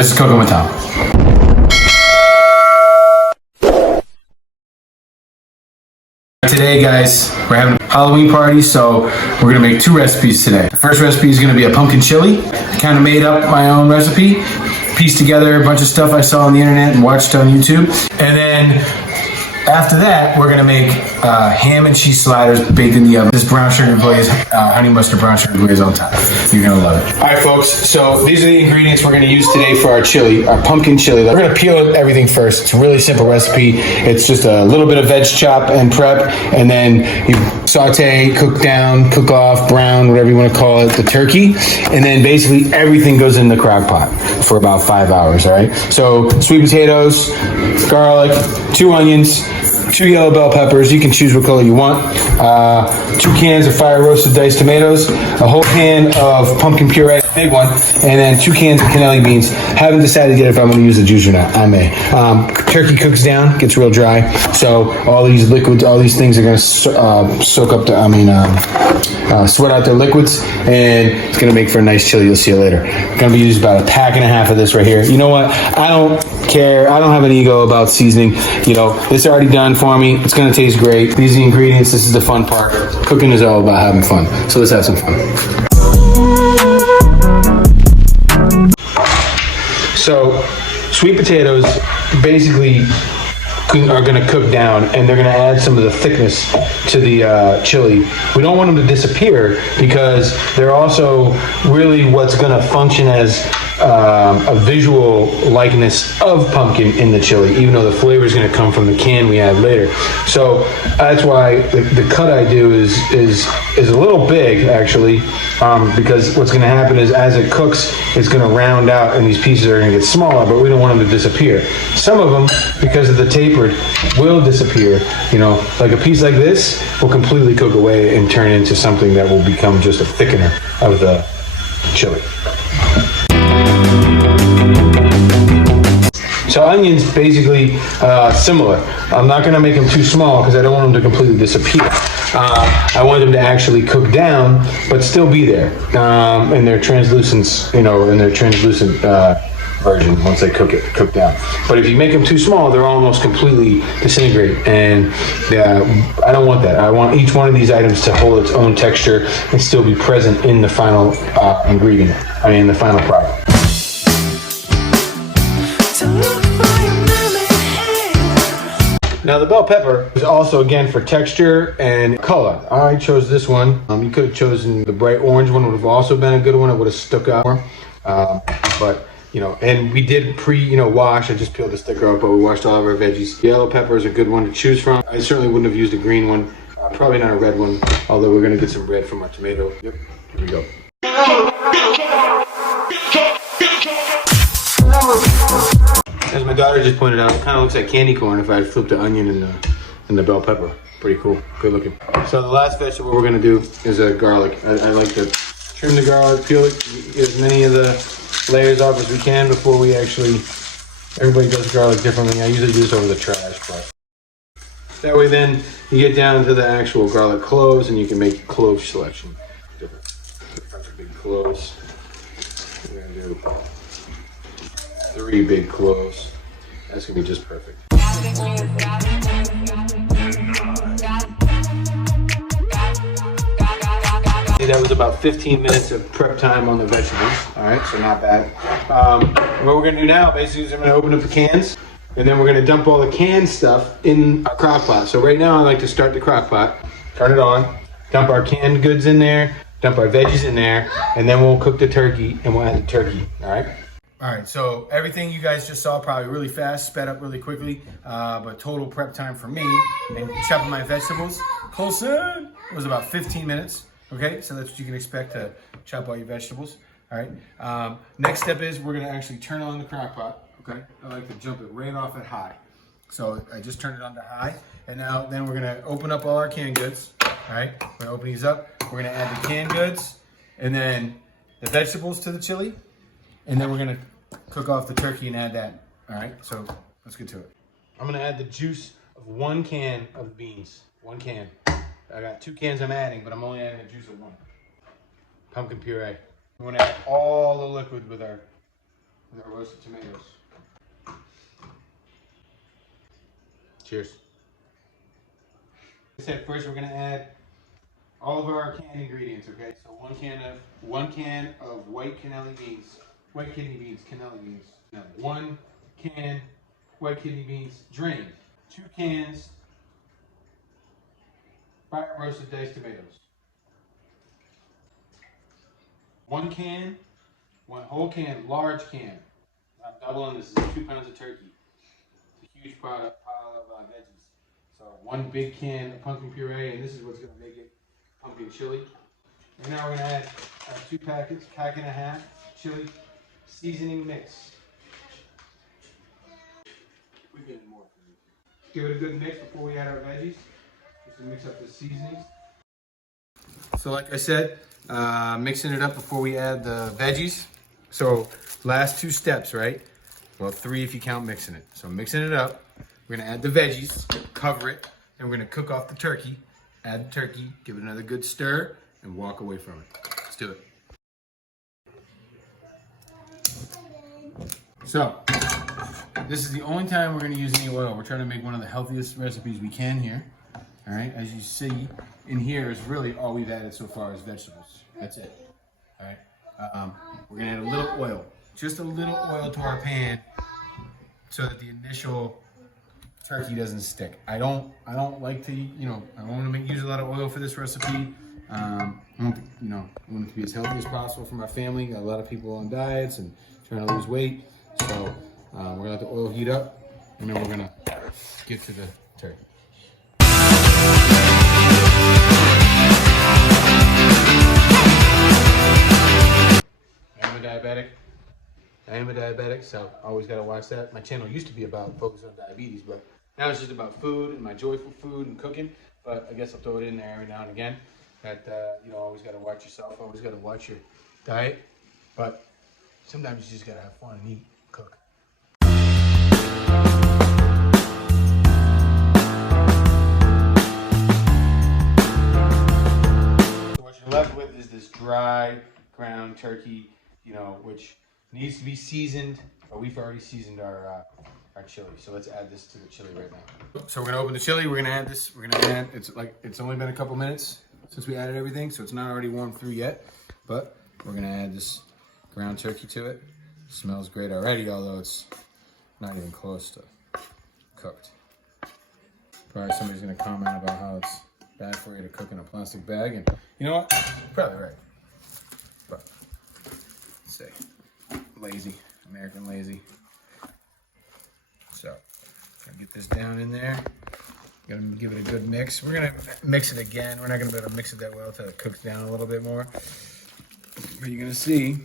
let's just cook them with Talan. Today, guys, we're having a Halloween party, so we're gonna make 2 recipes today. The first recipe is gonna be a pumpkin chili. I kind of made up my own recipe, pieced together a bunch of stuff I saw on the internet and watched on YouTube. And then after that, we're gonna make ham and cheese sliders baked in the oven. This brown sugar glaze, honey mustard brown sugar glaze on top. You're gonna love it. All right, folks, so these are the ingredients we're gonna use today for our chili, our pumpkin chili. We're gonna peel everything first. It's a really simple recipe. It's just a little bit of veg chop and prep, and then you saute, cook down, cook off, brown, whatever you wanna call it, the turkey. And then basically everything goes in the crock pot for about 5 hours, all right? So sweet potatoes, garlic, 2 onions, 2 yellow bell peppers. You can choose what color you want. 2 cans of fire roasted diced tomatoes. A whole can of pumpkin puree, big one, and then 2 cans of cannellini beans. Haven't decided yet if I'm going to use the juice or not. I may. Turkey cooks down, gets real dry. So all these liquids, all these things are going to soak up sweat out their liquids, and it's going to make for a nice chili. You'll see it later. I'm going to be using about 1.5 packs of this right here. You know what? I don't care. I don't have an ego about seasoning. You know, it's already done for me. It's going to taste great. These are the ingredients. This is the fun part. Cooking is all about having fun. So let's have some fun. So sweet potatoes basically are going to cook down, and they're going to add some of the thickness to the chili. We don't want them to disappear because they're also really what's going to function as a visual likeness of pumpkin in the chili, even though the flavor is going to come from the can we add later. So that's why the cut I do is a little big, actually, because what's going to happen is as it cooks, it's going to round out and these pieces are going to get smaller, but we don't want them to disappear. Some of them, because of the tapered, will disappear. You know, like a piece like this will completely cook away and turn into something that will become just a thickener of the chili. So onions, basically similar. I'm not going to make them too small because I don't want them to completely disappear. I want them to actually cook down, but still be there in their translucence, you know, in their translucent version once they cook down. But if you make them too small, they're almost completely disintegrate, and I don't want that. I want each one of these items to hold its own texture and still be present in the final ingredient. I mean, the final product. Now the bell pepper is also, again, for texture and color. I chose this one. You could have chosen the bright orange one, would have also been a good one. It would have stuck out more. But, you know, and we did wash. I just peeled the sticker off, but we washed all of our veggies. Yellow pepper is a good one to choose from. I certainly wouldn't have used a green one. Probably not a red one, although we're gonna get some red from our tomato. Yep, here we go. As my daughter just pointed out, it kind of looks like candy corn if I flipped the onion and the bell pepper. Pretty cool, good looking. So the last vegetable we're gonna do is a garlic. I like to trim the garlic, peel it, get as many of the layers off as we can before we everybody does garlic differently. I usually do this over the trash, but that way then you get down to the actual garlic cloves and you can make clove selection. Different big cloves. We're gonna do 3 big cloves. That's gonna be just perfect. That was about 15 minutes of prep time on the vegetables. All right, so not bad. What we're gonna do now basically is I'm gonna open up the cans, and then we're gonna dump all the canned stuff in our crock pot. So right now I like to start the crock pot, turn it on, dump our canned goods in there, dump our veggies in there, and then we'll cook the turkey and we'll add the turkey, all right? All right, so everything you guys just saw probably really fast, sped up really quickly, but total prep time for me and chopping my vegetables, Colson, was about 15 minutes. Okay, so that's what you can expect to chop all your vegetables. All right, next step is we're gonna actually turn on the crock pot. Okay, I like to jump it right off at high. So I just turned it on to high, and now then we're gonna open up all our canned goods. All right, we're gonna open these up. We're gonna add the canned goods, and then the vegetables to the chili, and then we're gonna cook off the turkey and add that. All right, so let's get to it. I'm gonna add the juice of 1 can of beans. 1 can. I got 2 cans I'm adding, but I'm only adding the juice of 1. Pumpkin puree. We're gonna add all the liquid with our with our roasted tomatoes. Cheers. Like I said, first we're gonna add all of our canned ingredients, okay? So one can of white cannellini beans, cannellini beans. Now, 1 can white kidney beans drained. 2 cans fire roasted diced tomatoes. 1 whole can, large can. I'm doubling this. This is 2 pounds of turkey. It's a huge pile of veggies. So 1 big can of pumpkin puree, and this is what's going to make it pumpkin chili. And now we're going to add 2 packets, pack and a half, chili seasoning mix. We're getting more. Give it a good mix before we add our veggies, just to mix up the seasonings. So like I said, mixing it up before we add the veggies. So last 2 steps, right? Well, 3 if you count mixing it. So mixing it up, we're gonna add the veggies, cover it, and we're gonna cook off the turkey. Add the turkey, give it another good stir, and walk away from it. Let's do it. So, this is the only time we're gonna use any oil. We're trying to make one of the healthiest recipes we can here. All right, as you see, in here is really all we've added so far is vegetables. That's it. All right, we're gonna add a little oil, just a little oil to our pan, so that the initial turkey doesn't stick. I don't like to, I don't want to use a lot of oil for this recipe. I want it to be as healthy as possible for my family. Got a lot of people on diets and trying to lose weight, so we're gonna let the oil heat up, and then we're gonna get to the turkey. I am a diabetic, so I always got to watch that. My channel used to be about focus on diabetes, but now it's just about food and my joyful food and cooking. But I guess I'll throw it in there every now and again. That always got to watch yourself, always got to watch your diet. But sometimes you just got to have fun and eat, cook. So what you're left with is this dry ground turkey, which needs to be seasoned, but we've already seasoned our chili. So let's add this to the chili right now. So we're gonna open the chili. We're gonna add this. We're gonna add. It's only been a couple minutes since we added everything, so it's not already warmed through yet. But we're gonna add this ground turkey to it. Smells great already, although it's not even close to cooked. Probably somebody's gonna comment about how it's bad for you to cook in a plastic bag, and you know what? Probably right. But say lazy, American lazy. So, gonna get this down in there. Gonna give it a good mix. We're gonna mix it again. We're not gonna be able to mix it that well until it cooks down a little bit more. But you're gonna see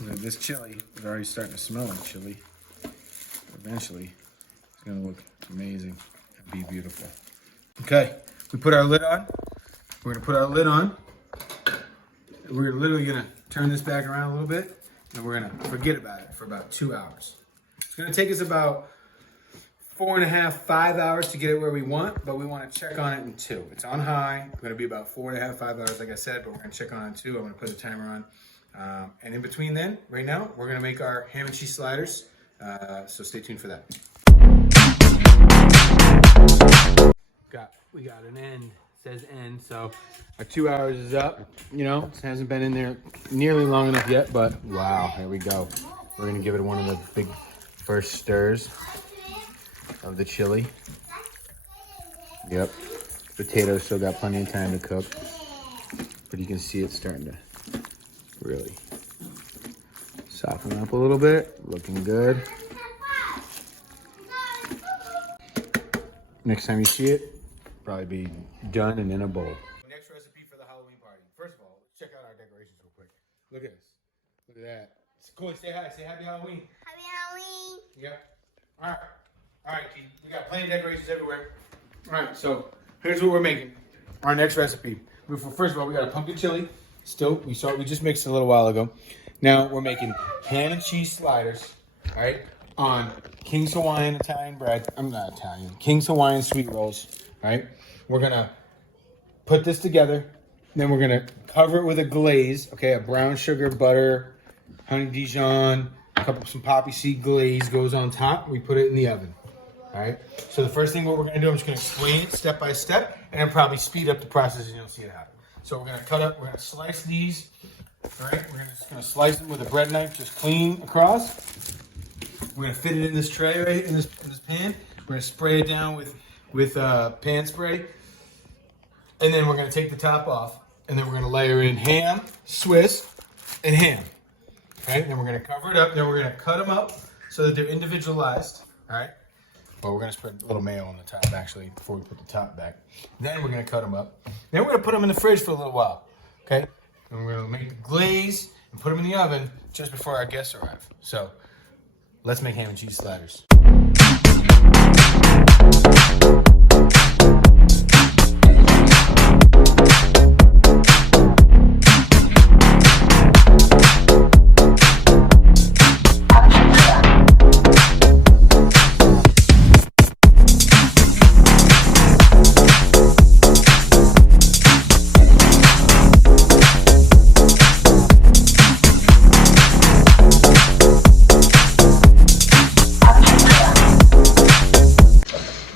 that this chili is already starting to smell like chili. Eventually, it's gonna look amazing and be beautiful. Okay, we put our lid on. We're gonna put our lid on. We're literally gonna turn this back around a little bit, and we're gonna forget about it for about 2 hours. It's gonna take us about 4.5, 5 hours to get it where we want, but we wanna check on it in 2. It's on high. It's gonna be about 4.5, 5 hours, like I said, but we're gonna check on it in 2. I'm gonna put the timer on. And in between then, right now, we're gonna make our ham and cheese sliders. So stay tuned for that. We got an end. Says end, so our 2 hours is up. It hasn't been in there nearly long enough yet, but wow, here we go. We're gonna give it one of the big first stirs of the chili. Yep, potatoes still got plenty of time to cook, but you can see it's starting to really soften up a little bit. Looking good. Next time you see it, probably be done and in a bowl. Next recipe for the Halloween party. First of all, let's check out our decorations real quick. Look at this. Look at that. It's cool. Say hi. Say happy Halloween. Happy Halloween. Yep. All right, Keith. We got plenty of decorations everywhere. All right, so here's what we're making. Our next recipe. First of all, we got a pumpkin chili. We just mixed it a little while ago. Now we're making ham and cheese sliders. All right, on King's Hawaiian Italian bread. I'm not Italian. King's Hawaiian sweet rolls. All right, we're gonna put this together. Then we're gonna cover it with a glaze. Okay, a brown sugar butter honey Dijon, some poppy seed glaze goes on top. We put it in the oven. All right. So the first thing what we're gonna do, I'm just gonna explain it step by step, and then probably speed up the process and you'll see it happen. So we're gonna slice these. All right. We're just gonna slice them with a bread knife, just clean across. We're gonna fit it in this tray right in this pan. We're gonna spray it down with pan spray, and then we're gonna take the top off, and then we're gonna layer in ham, Swiss, and ham. Okay. Then we're gonna cover it up. Then we're gonna cut them up so that they're individualized. All right. Well, we're gonna spread a little mayo on the top actually before we put the top back. Then we're gonna cut them up. Then we're gonna put them in the fridge for a little while. Okay. And we're gonna make the glaze and put them in the oven just before our guests arrive. So. Let's make ham and cheese sliders.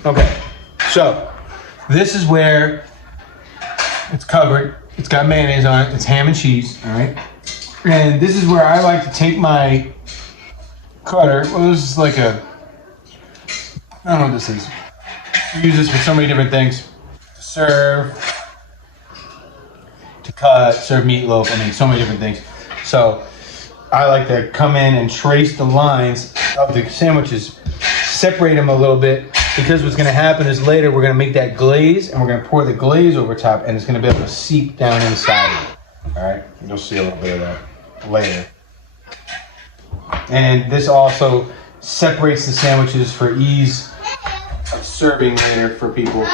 Okay, so this is where it's covered. It's got mayonnaise on it. It's ham and cheese, all right? And this is where I like to take my cutter. Well, this is like I don't know what this is. You use this for so many different things. To serve, to cut, serve meatloaf. I mean, so many different things. So I like to come in and trace the lines of the sandwiches, separate them a little bit. Because what's gonna happen is later we're gonna make that glaze and we're gonna pour the glaze over top and it's gonna be able to seep down inside of it. All right, you'll see a little bit of that later. And this also separates the sandwiches for ease of serving later for people.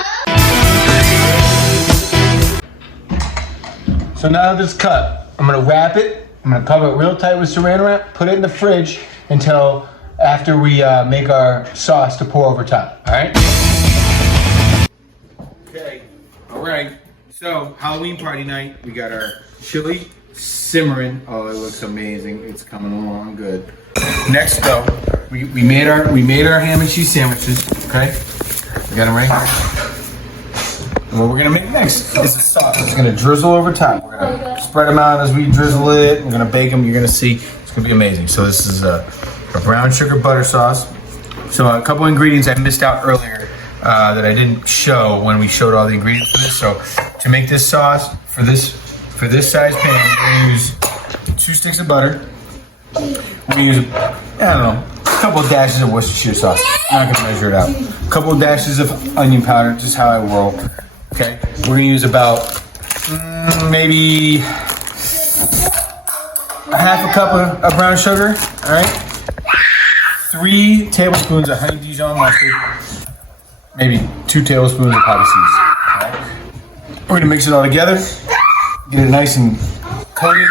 So now that it's cut, I'm gonna wrap it. I'm gonna cover it real tight with saran wrap, put it in the fridge until after we make our sauce to pour over top, all right? Okay, all right. So Halloween party night, we got our chili simmering. Oh, it looks amazing. It's coming along good. Next though, we made our ham and cheese sandwiches, okay? We got them right here. And what we're gonna make next is a sauce. It's gonna drizzle over top. We're gonna spread them out as we drizzle it. We're gonna bake them. You're gonna see, it's gonna be amazing. So this is a brown sugar butter sauce. So a couple ingredients I missed out earlier that I didn't show when we showed all the ingredients for this. So to make this sauce for this size pan, we're gonna use 2 sticks of butter. We're gonna use, I don't know, a couple of dashes of Worcestershire sauce. I'm not gonna measure it out. A couple of dashes of onion powder, just how I roll. Okay, we're gonna use about maybe a half a cup of brown sugar. All right. 3 tablespoons of honey Dijon mustard, maybe 2 tablespoons of poppy seeds. Right. We're gonna mix it all together, get it nice and coated,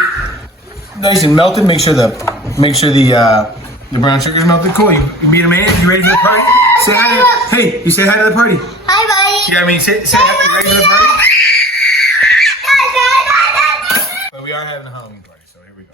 nice and melted. Make sure the brown sugar's melted. Cool. You beat a man. You ready for the party? Say hi. Hey, you say hi to the party. Hi, buddy. Yeah, I mean, say hi. You ready for the party? But we are having a Halloween party, so here we go.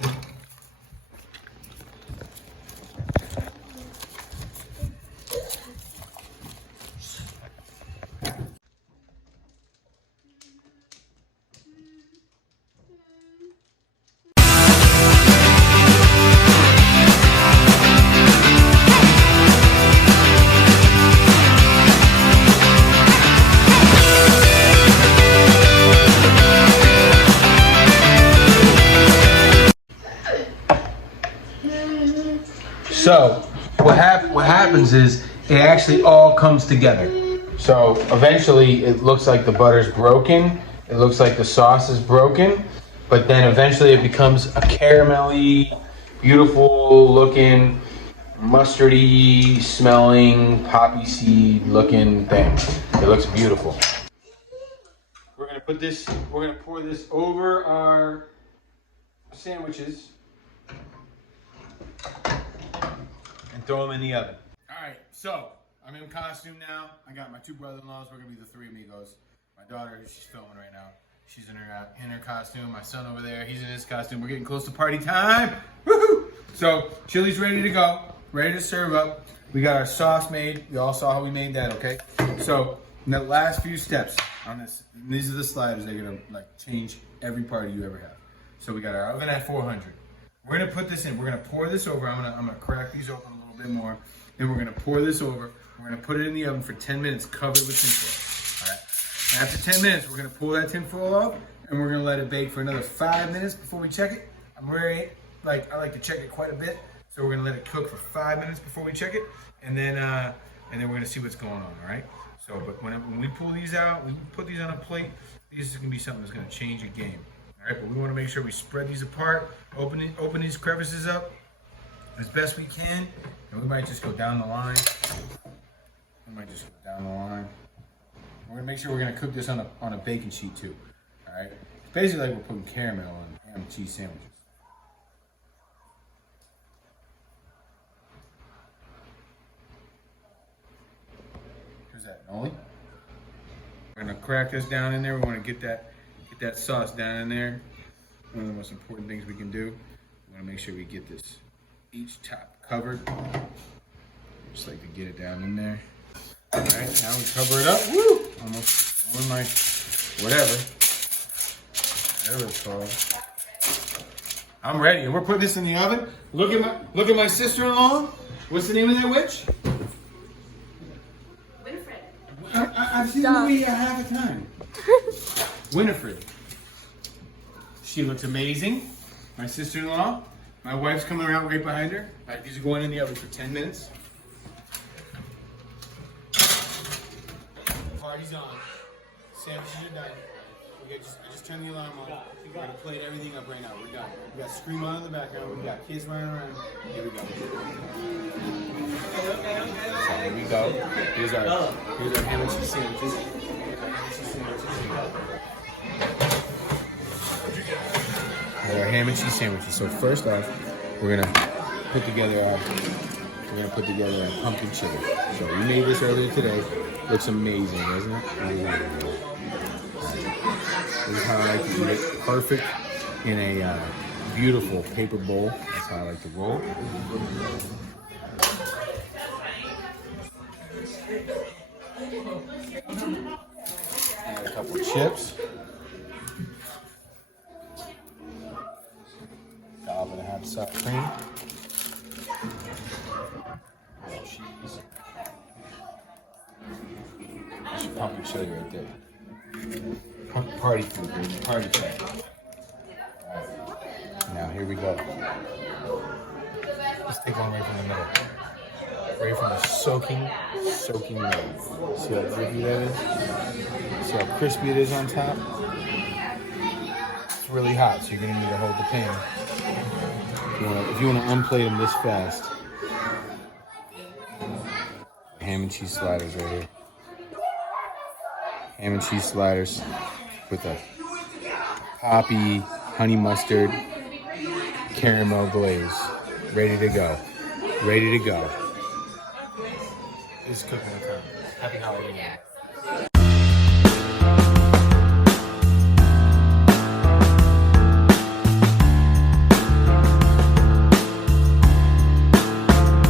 So what happens is it actually all comes together. So eventually it looks like the butter's broken. It looks like the sauce is broken, but then eventually it becomes a caramelly, beautiful looking, mustardy smelling, poppy seed looking thing. It looks beautiful. We're gonna pour this over our sandwiches and throw them in the oven. All right, so I'm in costume now. I got my 2 brother-in-laws. We're gonna be the 3 amigos. My daughter, she's filming right now. She's in her costume. My son over there, he's in his costume. We're getting close to party time. Woohoo! So chili's ready to go, ready to serve up. We got our sauce made. You all saw how we made that, okay? So in the last few steps on this, these are the sliders. They're gonna like change every party you ever have. So we got our oven at 400. We're gonna put this in. We're gonna pour this over. I'm gonna crack these open a little bit more. Then we're gonna pour this over. We're gonna put it in the oven for 10 minutes, covered with tinfoil. All right. And after 10 minutes, we're gonna pull that tinfoil off, and we're gonna let it bake for another 5 minutes before we check it. I like to check it quite a bit, so we're gonna let it cook for 5 minutes before we check it, and then we're gonna see what's going on. All right. So, but when we pull these out, we put these on a plate. This is gonna be something that's gonna change your game. All right. But we want to make sure we spread these apart, open these crevices up as best we can, and we might just go down the line. We're gonna make sure we're gonna cook this on a baking sheet too. All right. It's basically like we're putting caramel on ham and cheese sandwiches. Who's that, Noli? We're gonna crack this down in there. We want to get that sauce down in there. One of the most important things we can do. We want to make sure we get this each top covered. Just like to get it down in there. All right, now we cover it up. Woo! Almost on my whatever it's called. I'm ready. We're putting this in the oven. Look at my sister-in-law. What's the name of that witch? I've seen the movie half the time. Winifred. She looks amazing. My sister-in-law. My wife's coming around right behind her. All right, these are going in the oven for 10 minutes. Party's on. Sandwiches are done. I just turned the alarm on. We're gonna plate everything up right now. We're done. We got Scream on in the background. We got kids running around. Here we go. So here we go. Here's our ham and cheese sandwiches. Here's our ham and cheese sandwiches. So first off, we're gonna put together our pumpkin chili. So we made this earlier today. Looks amazing, doesn't it? This is how I like to eat it. Perfect in a beautiful paper bowl. That's how I like to roll. Add a couple of chips. Dollop and a half sour cream. Cheese. That's your pumpkin chili right there. Party food, baby. Party food. Alright. Now here we go. Let's take one right from the middle. Right from the soaking middle. See how drippy that is? See how crispy it is on top? It's really hot, so you're gonna need to hold the pan. If you wanna unplate them this fast. Ham and cheese sliders right here. Ham and cheese sliders with a poppy, honey mustard, caramel glaze. Ready to go. Ready to go. This is cooking time. Happy Halloween.